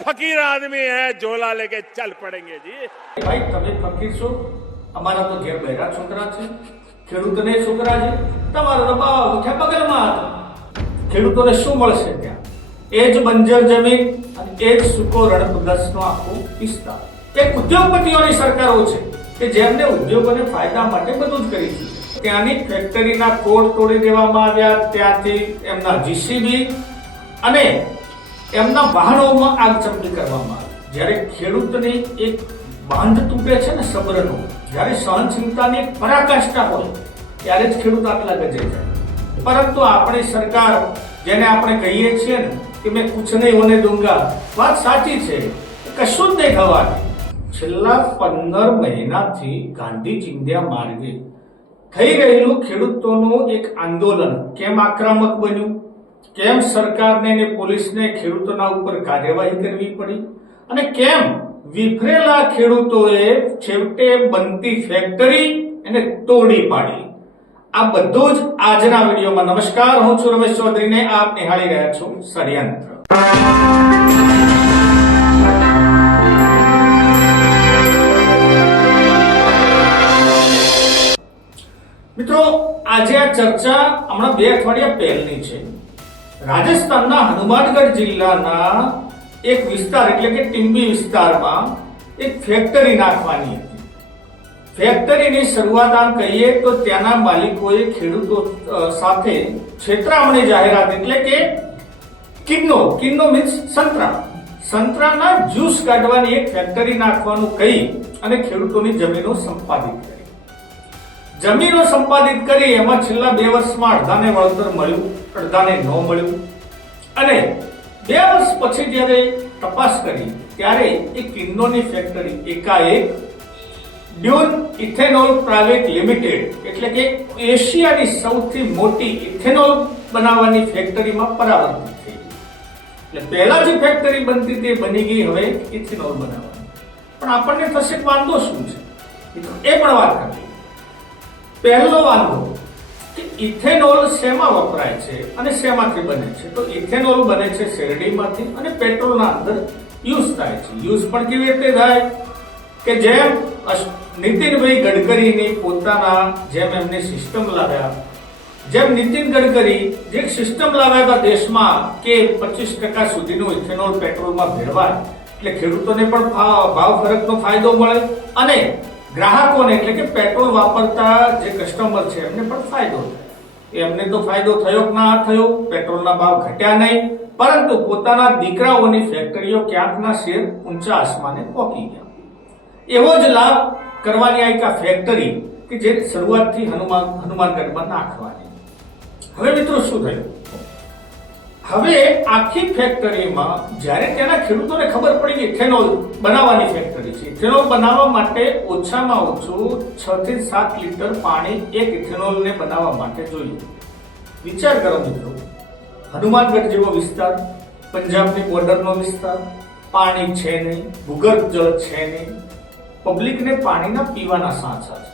फकीर आदमी है, झोला लेके चल पड़ेंगे जी। ભાઈ તમે ફકીર છો, અમારા તો ઘેર બહેરા છોકરા છે, ખેડૂતને છોકરા છે, તમારો તો બાવા ઉઠ્યા બગલમાં હતા. ખેડૂતોને શું મળશે ત્યાં? એ જ બંજર જમીન અને એ જ સૂકો રણપ્રદેશનો આખો વિસ્તાર. એક ઉદ્યોગપતિઓની સરકારો છે કે જેમને ઉદ્યોગોને ફાયદા માટે બધું જ કરી છે. ત્યાંની ફેક્ટરીના કોડ તોડી દેવામાં આવ્યા, ત્યાંથી એમના જીસીબી અને એમના વાહનોમાં આગચંપી કરવામાં આવી. જ્યારે ખેડૂતની એક બાંધ તૂટે છે ને સબરનો, જ્યારે સહનશીલતાની એક પરાકાષ્ઠા હોય ત્યારે જ ખેડૂત આટલા ગજે જાય. પરંતુ આપણી સરકાર, જેને આપણે કહીએ છીએ ને કે મેં કુછ નહીં હોને દૂંગા, વાત સાચી છે, કશું જ નહીં થવાનું. છેલ્લા 15 મહિનાથી ગાંધી ચિંધ્યા માર્ગે થઈ રહેલું ખેડૂતોનું એક આંદોલન કેમ આક્રમક બન્યું, કેમ સરકારને અને પોલીસને ખેડૂતોના ઉપર કાર્યવાહી કરવી પડી અને કેમ વિફરેલા ખેડૂતોએ છેવટે બનતી ફેક્ટરી એને તોડી પાડી, આ બધું જ આજના વિડીયોમાં. નમસ્કાર, હું છું રમેશ ચૌધરીને આપ નિહાળી રહ્યા છો ષડયંત્ર. મિત્રો, આજે આ ચર્ચા હમણાં 2 અઠવાડિયા પહેલની છે. રાજસ્થાનના હનુમાનગઢ જિલ્લાના એક વિસ્તાર એટલે કે ટીમ્બી વિસ્તારમાં એક ફેક્ટરી નાખવાની હતી. ફેક્ટરીની શરૂઆત આમ કહીએ તો ત્યાંના માલિકોએ ખેડૂતો સાથે છેતરામણી જાહેરાત એટલે કે કિન્નો મીન્સ સંતરાના જ્યુસ કાઢવાની એક ફેક્ટરી નાખવાનું કહી અને ખેડૂતોની જમીનો સંપાદિત કરી. જમીનો સંપાદિત કરી એમાં છેલ્લા 2 વર્ષમાં અડધાને વળતર મળ્યું, અડધાને ન મળ્યું. અને 2 વર્ષ પછી જ્યારે તપાસ કરી ત્યારે એ કિન્નોની ફેક્ટરી એકાએક ડ્યુન ઇથેનોલ પ્રાઇવેટ લિમિટેડ એટલે કે એશિયાની સૌથી મોટી ઇથેનોલ બનાવવાની ફેક્ટરીમાં પરાવર્તિત થઈ. એટલે પહેલા જે ફેક્ટરી બનતી તે બની ગઈ હવે ઇથેનોલ બનાવવાની. પણ આપણને થશે વાંધો શું છે એ પણ વાત કરીએ. પહેલો વાંધો કે ઇથેનોલ શેમાં વપરાય છે અને શેમાંથી બને છે? તો ઇથેનોલ બને છે શેરડીમાંથી અને પેટ્રોલના અંદર યુઝ થાય છે. યુઝ પણ કેવી રીતે થાય કે જેમ નીતિનભાઈ ગડકરીની પોતાના જેમ એમને સિસ્ટમ લાવ્યા, જેમ નીતિન ગડકરી જે સિસ્ટમ લાવ્યા હતા દેશમાં કે 25% સુધીનું ઇથેનોલ પેટ્રોલમાં ભેળવાય એટલે ખેડૂતોને પણ ભાવ ફરકનો ફાયદો મળે અને ગ્રાહકોને એટલે કે પેટ્રોલ વાપરતા જે કસ્ટમર છે એમને પણ ફાયદો થાય. એમને તો ફાયદો થયો કે ના થયો, પેટ્રોલના ભાવ ઘટ્યા નહીં, પરંતુ પોતાના દીકરાઓની ફેક્ટરીઓ ક્યાંકના શેર ઊંચા આસમાને પહોંચી ગયા. એવો જ લાભ કરવાની આ એક ફેક્ટરી કે જે શરૂઆતથી હનુમાનગઢમાં નાખવાની. હવે મિત્રો શું થયું? હવે આખી ફેક્ટરીમાં જ્યારે તેના ખેડૂતોને ખબર પડી કે ઇથેનોલ બનાવવાની ફેક્ટરી છે, ઇથેનોલ બનાવવા માટે ઓછામાં ઓછું 6 થી 7 લીટર પાણી એક ઇથેનોલને બનાવવા માટે જોઈએ. વિચાર કરો મિત્રો, હનુમાનગઢ જેવો વિસ્તાર, પંજાબની બોર્ડરનો વિસ્તાર, પાણી છે નહીં, ભૂગર્ભ જળ છે નહીં, પબ્લિકને પાણીના પીવાના સાંચા છે.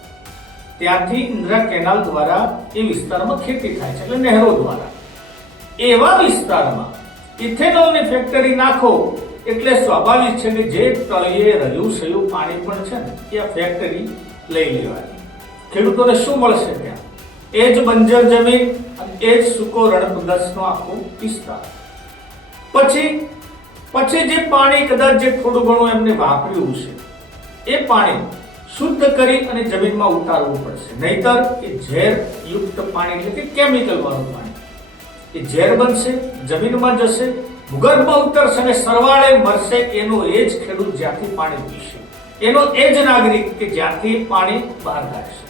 ત્યાંથી ઇન્દિરા કેનાલ દ્વારા એ વિસ્તારમાં ખેતી થાય છે એટલે નહેરો દ્વારા. એવા વિસ્તારમાં ઇથેનોલની ફેક્ટરી નાખો એટલે સ્વાભાવિક છે કે જે તળિયે રહ્યું સયું પાણી પણ છે ને એ ફેક્ટરી લઈ લેવાની. ખેડૂતોને શું મળશે ત્યાં? એ જ બંજર જમીન અને એ જ સૂકો રણપ્રદેશનો આખો વિસ્તાર. પછી જે પાણી કદાચ જે થોડું ઘણું એમને વાપર્યું છે એ પાણી શુદ્ધ કરી અને જમીનમાં ઉતારવું પડશે, નહીતર એ ઝેર યુક્ત પાણી એટલે કે કેમિકલ વાળું પાણી એ ઝેર બનશે, જમીનમાં જશે, ભૂગર્ભમાં ઉતરશે અને સરવાળે મરશે એનો એ જ ખેડૂત જ્યાંથી પાણી પીશે, એનો એ જ નાગરિક કે જ્યાંથી પાણી બહાર કાઢશે.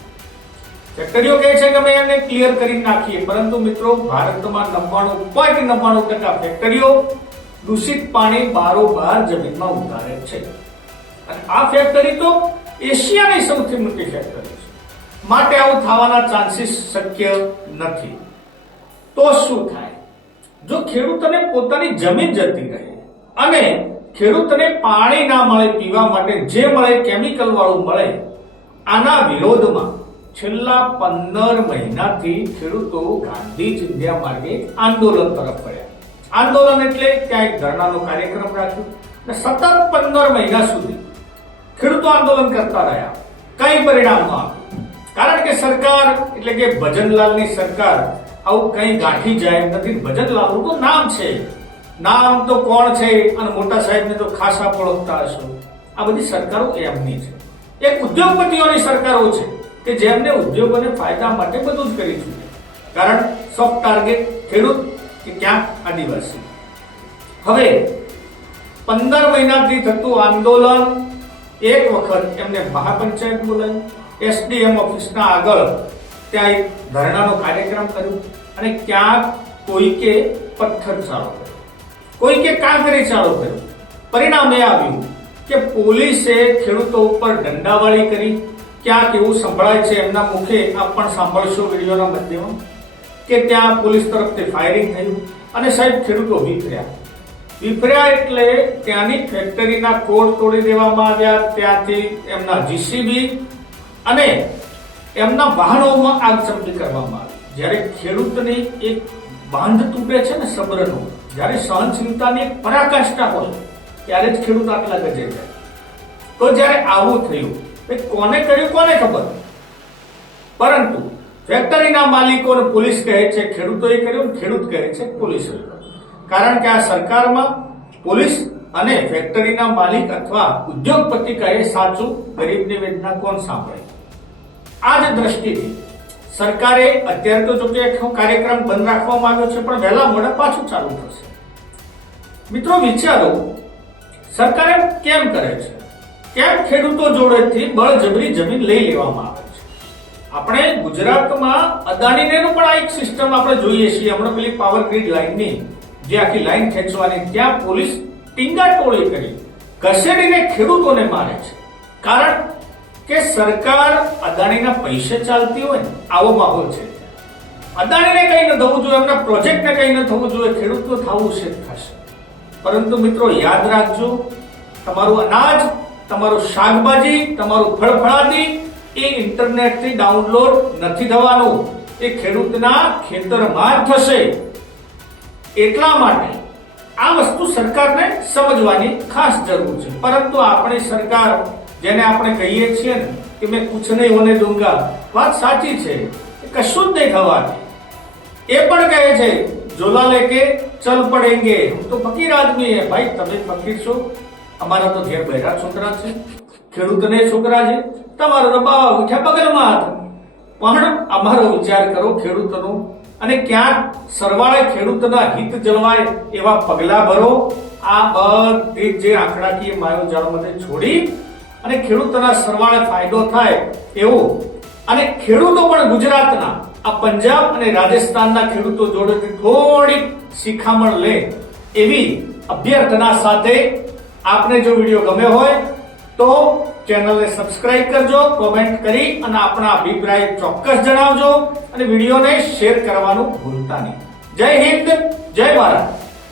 ફેક્ટરીઓ કહે છે કે અમે એને ક્લિયર કરી નાખીએ, પરંતુ મિત્રો ભારતમાં 99.99% ફેક્ટરીઓ દૂષિત પાણી બારોબાર જમીનમાં ઉતારે છે. અને આ ફેક્ટરી તો એશિયાની સૌથી મોટી ફેક્ટરી છે, માટે આવું થવાના ચાન્સીસ શક્ય નથી. તો શું થાય? જો ખેડૂતોને પોતાની જમીન જતી રહે અને ખેડૂતને પાણી ના મળે પીવા માટે, જે મળે કેમિકલ વાળું મળે, આના વિરોધમાં છેલ્લા 15 મહિનાથી ખેડૂતો ગાંધી ચિંધ્યા માર્ગે આંદોલન તરફ વળ્યા. આંદોલન એટલે ત્યાં એક ધરણાનો કાર્યક્રમ રાખ્યો, ને સતત 15 મહિના સુધી ખેડૂતો આંદોલન કરતા રહ્યા. કઈ પરિણામ ન આવ્યું. કારણ કે સરકાર એટલે કે ભજનલાલની સરકાર આવું કઈ ગાંઠી જાય એમ નથી. ભજનલાલનું તો નામ છે, નામ તો કોણ છે અને મોટા સાહેબને તો ખાસ આપ ઓળખતા હશો. આ બધી સરકારો એમની છે. એક ઉદ્યોગપતિઓની સરકારો છે કે જેમને ઉદ્યોગોને ફાયદા માટે બધું જ કરી ચૂકે. કારણ સોફ્ટ ટાર્ગેટ ખેડૂત કે ક્યાંક આદિવાસી. હવે 15 મહિનાથી થતું આંદોલન એક વખત એમને મહાપંચાયત બોલાવી, એસડીએમ ઓફિસના આગળ ત્યાં એક ધરણાનો કાર્યક્રમ કર્યો અને ક્યાંક કોઈકે પથ્થર ચાલુ કર્યો, કોઈકે કાંકરી ચાલુ કર્યો. પરિણામે આવ્યું કે પોલીસે ખેડૂતો ઉપર દંડાવાળી કરી. ક્યાંક એવું સંભળાય છે એમના મુખે, આપ પણ સાંભળશો વિડીયોના માધ્યમમાં, કે ત્યાં પોલીસ તરફથી ફાયરિંગ થયું અને સાહેબ ખેડૂતો વિફર્યા એટલે ત્યાંની ફેક્ટરીના કોડ તોડી દેવામાં આવ્યા. ત્યાંથી એમના જીસીબી અને એમના વાહનોમાં આગચંપી કરવામાં આવી. જ્યારે ખેડૂતની એક બાંધ તૂટે છે ને સબ્રનો, જ્યારે સહનશીલતાની એક પરાકાષ્ઠા હોય ત્યારે જ ખેડૂત આટલા ગજે જાય. તો જ્યારે આવું થયું, કોને કર્યું કોને ખબર, પરંતુ ફેક્ટરીના માલિકોને પોલીસ કહે છે ખેડૂતોએ કર્યું, ખેડૂત કહે છે પોલીસે કર્યું. કારણ કે આ સરકારમાં પોલીસ અને ફેક્ટરીના માલિક અથવા ઉદ્યોગપતિ કહે સાચું, ગરીબની વેદના કોણ સાંભળે. આ જ દ્રષ્ટિથી સરકારે અત્યારે તો જો કે કાર્યક્રમ બંધ રાખવામાં આવ્યો છે, પણ વહેલા મોડા પાછું ચાલુ થશે. મિત્રો વિચારો, સરકાર એમ કેમ કરે છે? કેમ ખેડૂતો જોડેથી બળજબરી જમીન લઈ લેવામાં આવે છે? આપણે ગુજરાતમાં અદાણીને પણ આ એક સિસ્ટમ આપણે જોઈએ છીએ. હમણાં પેલી પાવર ગ્રીડ લાઈનની જે આખી લાઈન ખેંચવાની, ત્યાં પોલીસ ટીંગાટોળી કરી ઘસેડીને ખેડૂતોને મારે છે. કારણ કે સરકાર અદાણીના પૈસે ચાલતી હોય ને આવો માહોલ છે. અદાણીને કઈ ન થવું જોઈએ, એમના પ્રોજેક્ટને કઈ ન થવું જોઈએ, ખેડૂતનો થવું છે થશે. પરંતુ મિત્રો યાદ રાખજો, તમારું અનાજ, તમારું શાકભાજી, તમારું ફળફળાદી એ ઇન્ટરનેટથી ડાઉનલોડ નથી થવાનું, એ ખેડૂતના ખેતરમાં જ થશે. એટલા માટે આ વસ્તુ સરકારને સમજવાની ખાસ જરૂર છે. પરંતુ આપણી સરકાર, જેને આપણે કહીએ છીએ ને કે મેં કુછ નહીં હોને દૂંગા, વાત સાચી છે, કશું જ નહીં થવાનું. એ પણ કહે છે ઝોલા લેકે ચલ પડેંગે, હું તો ફકીર આદમી હે. ભાઈ તમે ફકીર છો, અમારા તો ઘેર બહેરા છોકરા છે, ખેડૂતને છોકરા છે, તમારો તો બાવા ઉઠ્યા બગલમાં હતા. પણ અમારો વિચાર કરો ખેડૂતનો, અને ક્યાંક સરવાળે ખેડૂતના હિત જળવાય એવા પગલા ભરો. આ બધી જે આંકડાકીય માયોજાળમાંથી છોડી અને ખેડૂતોના સરવાળે ફાયદો થાય એવું, અને ખેડૂતો પણ ગુજરાતના આ પંજાબ અને રાજસ્થાનના ખેડૂતો જોડેથી થોડીક શિખામણ લે એવી અભ્યર્થના સાથે આપને જો વિડીયો ગમ્યો હોય તો ચેનલને સબસ્ક્રાઇબ કરજો, કોમેન્ટ કરી અને આપણા અભિપ્રાય ચોક્કસ જણાવજો અને વિડીયોને શેર કરવાનું ભૂલતા નહીં. જય હિન્દ, જય ભારત.